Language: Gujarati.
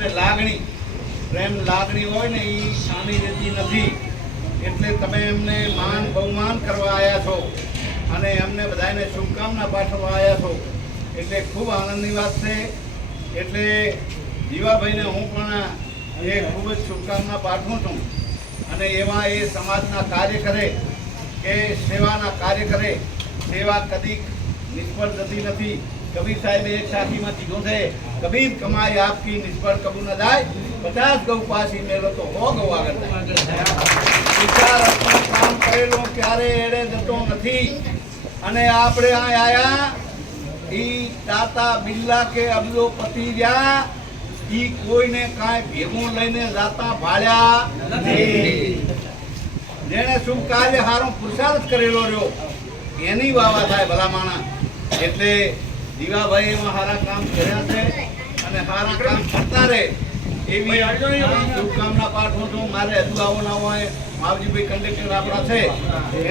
અને લાગણી પ્રેમ લાગણી હોય ને એ સામી રહેતી નથી. એટલે તમે એમને માન બહુમાન કરવા આવ્યા છો અને એમને બધાને શુભકામના પાઠવવા આવ્યા છો એટલે ખૂબ આનંદની વાત છે. એટલે જીવાભાઈને હું પણ એ ખૂબ જ શુભકામના પાઠવું છું. અને એવા એ સમાજના કાર્ય કરે કે સેવાના કાર્ય કરે. સેવા કદી નિષ્ફળ જતી નથી. કબીર સાહેબે એક સાખીમાં કીધું છે, કબીર કમાઈ આપકી નિષ્ફળ કબૂ ન જાય, 50 ગૌ પાછી મેલો તો 100 ગૌ આગળ જાય. વિચાર આપણું કામ કરેલું ક્યારે એડે જતો નથી. અને આપણે આ આયા ઈ તાતા બિલ્લા કે અબલો પતિ રહ્યા ઈ કોઈને કાંઈ ભેગું લઈને જાતા ભાળ્યા નથી. જેને શુભ કાર્ય હારો પુરુષાર્થ કરેલો રહ્યો એની વાવા થાય ભલા માણા. એટલે દીવાભાઈ એમાં સારા કામ કર્યા છે અને સારા કામ કરતા રહે એવી શુભકામના પાઠવું છું. મારે હજુ આવો ના હોય માવજીભાઈ કંડક્ટર આપણા છે